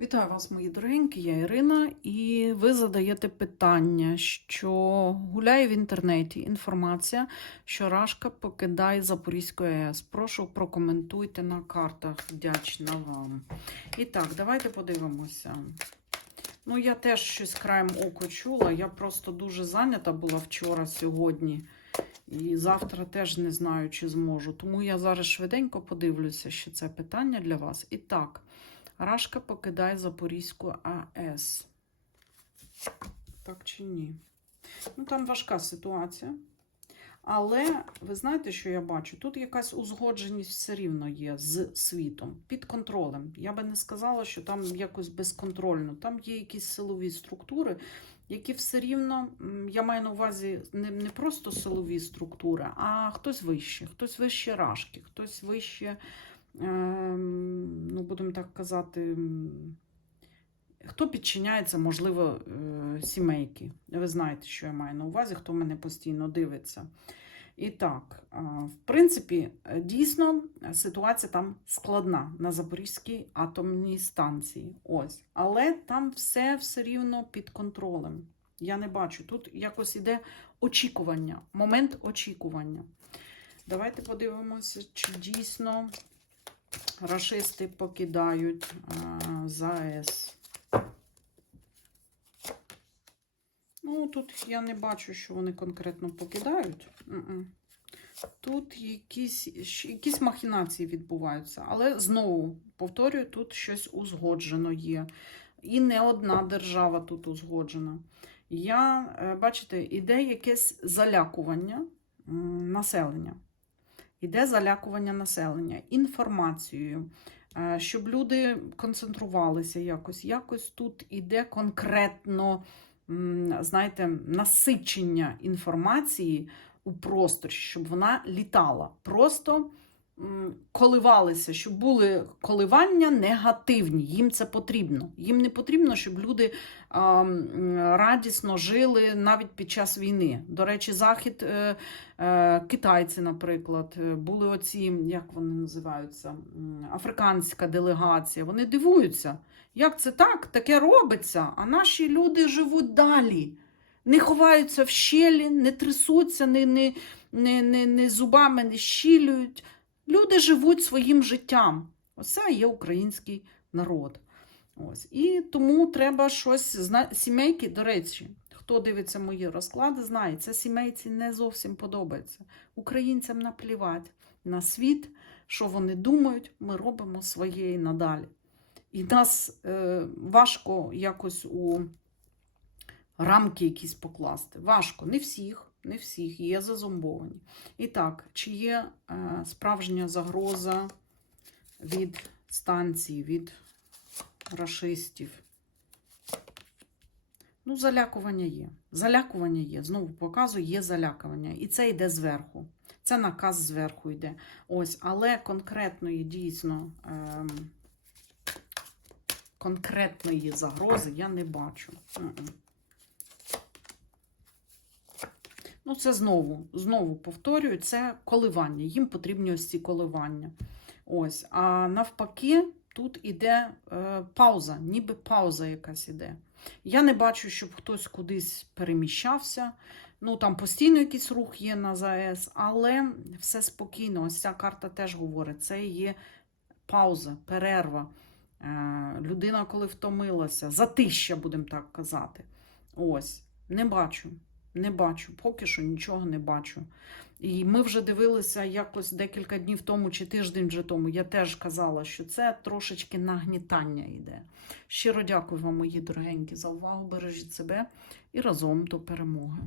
Вітаю вас, мої дорогенькі, я Ірина, і ви задаєте питання, що гуляє в інтернеті інформація, що Рашка покидає Запорізьку АЕС. Прошу прокоментуйте на картах. Вдячна вам. І так, давайте подивимося. Ну, я теж щось краєм оку чула. Я просто дуже зайнята була вчора, сьогодні. І завтра теж не знаю, чи зможу. Тому я зараз швиденько подивлюся, що це питання для вас. І так. Рашка покидає Запорізьку АЕС. Так чи ні? Ну, там важка ситуація. Але ви знаєте, що я бачу? Тут якась узгодженість все рівно є з світом, під контролем. Я би не сказала, що там якось безконтрольно. Там є якісь силові структури, які все рівно, я маю на увазі не, не просто силові структури, а хтось вище, хтось вище рашки, хтось вище ну, будемо так казати, хто підчиняється, можливо, е, сімейки. Ви знаєте, що я маю на увазі, хто мене постійно дивиться. І так, в принципі, е, дійсно ситуація там складна на Запорізькій атомній станції. Ось. Але там все все рівно під контролем. Я не бачу. Тут якось іде очікування, момент очікування. Давайте подивимося, чи дійсно рашисти покидають ЗАЕС. Ну, тут я не бачу, що вони конкретно покидають. Тут якісь, якісь махінації відбуваються. Але знову повторюю, тут щось узгоджено є. І не одна держава тут узгоджена. Я, е, бачите, іде якесь залякування населення. Іде залякування населення інформацією, е, щоб люди концентрувалися якось. Якось тут іде конкретно, знаєте, насичення інформації у простір, щоб вона літала. Просто коливалися, щоб були коливання негативні. Їм це потрібно. Їм не потрібно, щоб люди радісно жили навіть під час війни. До речі, захід е, е, китайці, наприклад, е, були оці, як вони називаються, африканська делегація. Вони дивуються, як це так, таке робиться, а наші люди живуть далі. Не ховаються в щелі, не трясуться, не, не, не, не зубами не щілюють. Люди живуть своїм життям. Оце є український народ. Ось. І тому треба щось зна... сімейки, до речі, хто дивиться мої розклади, знає, це сімейці не зовсім подобається. Українцям наплівати на світ, що вони думають, ми робимо своє і надалі. І нас е, важко якось у рамки якісь покласти. Важко, не всіх, не всіх, є зазомбовані. І так, чи є е, справжня загроза від станції, від рашистів? Ну, залякування є. Залякування є. Знову показую, є залякування. І це йде зверху. Це наказ зверху йде. Ось, але конкретної дійсно ем, конкретної загрози я не бачу. Ну, це знову, знову повторюю, це коливання. Їм потрібні ось ці коливання. Ось. А навпаки, тут іде е, пауза, ніби пауза якась іде. Я не бачу, щоб хтось кудись переміщався. Ну, там постійно якийсь рух є на ЗАЕС, але все спокійно. Ось ця карта теж говорить, це є пауза, перерва. Е, людина, коли втомилася, затища, будемо так казати. Ось, не бачу. Не бачу, поки що нічого не бачу. І ми вже дивилися якось декілька днів тому чи тиждень вже тому. Я теж казала, що це трошечки нагнітання йде. Щиро дякую вам, мої дорогенькі, за увагу. Бережіть себе і разом до перемоги.